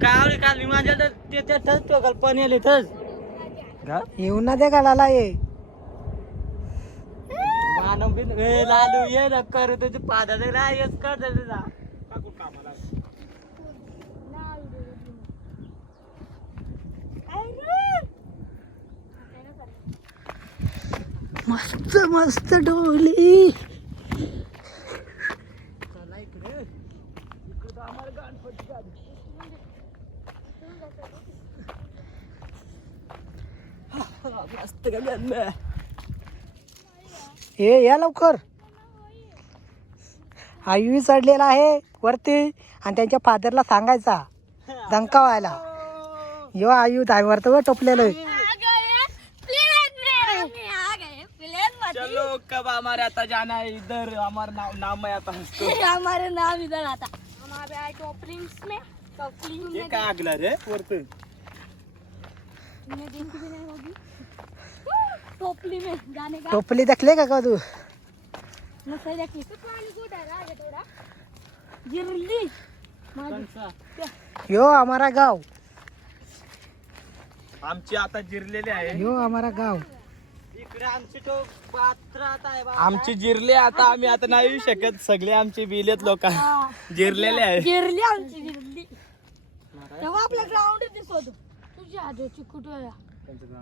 काय काल माझ्या ते तो कल्पना येईल इथंच येऊन ना दे गालाला ये मानव बिन लालू ये न करू तुझे पादाचे रायच कर तुझा मस्त मस्त डोली चला इकडे इकडे आम्हाला गणपती गाडी मस्त गगन ये या लवकर आयु चढलेला आहे वरती आणि त्यांच्या फादरला सांगायचा धंका व्हायला यो आयु ड्रायव्हर तर टोपलेलं चलो कब हमारे आता जाना है इधर हमारा नाम है आता उसको हमारे नाम इधर आता हमारे आए टॉपलिंग्स में टॉपलिंग ये काय आगला रे वरती तुमने देखी भी नहीं होगी टोपली में जाने का टोपली देखले का तू मैं सही देखी तो पानी को डरा है थोड़ा गिरली यो हमारा गाव आमची आता जिरलेले आहे यो हमारा गाव इकडे आमची तो पात्रात आहे आमची जिरले आता आम्ही आता नाही येऊ शकत सगळे आमचे बिलेत लोक जिरलेले आहे गिरली आमची गिरली तेव्हा आपला ग्राउंड दिसत तुझी आजोची कुठं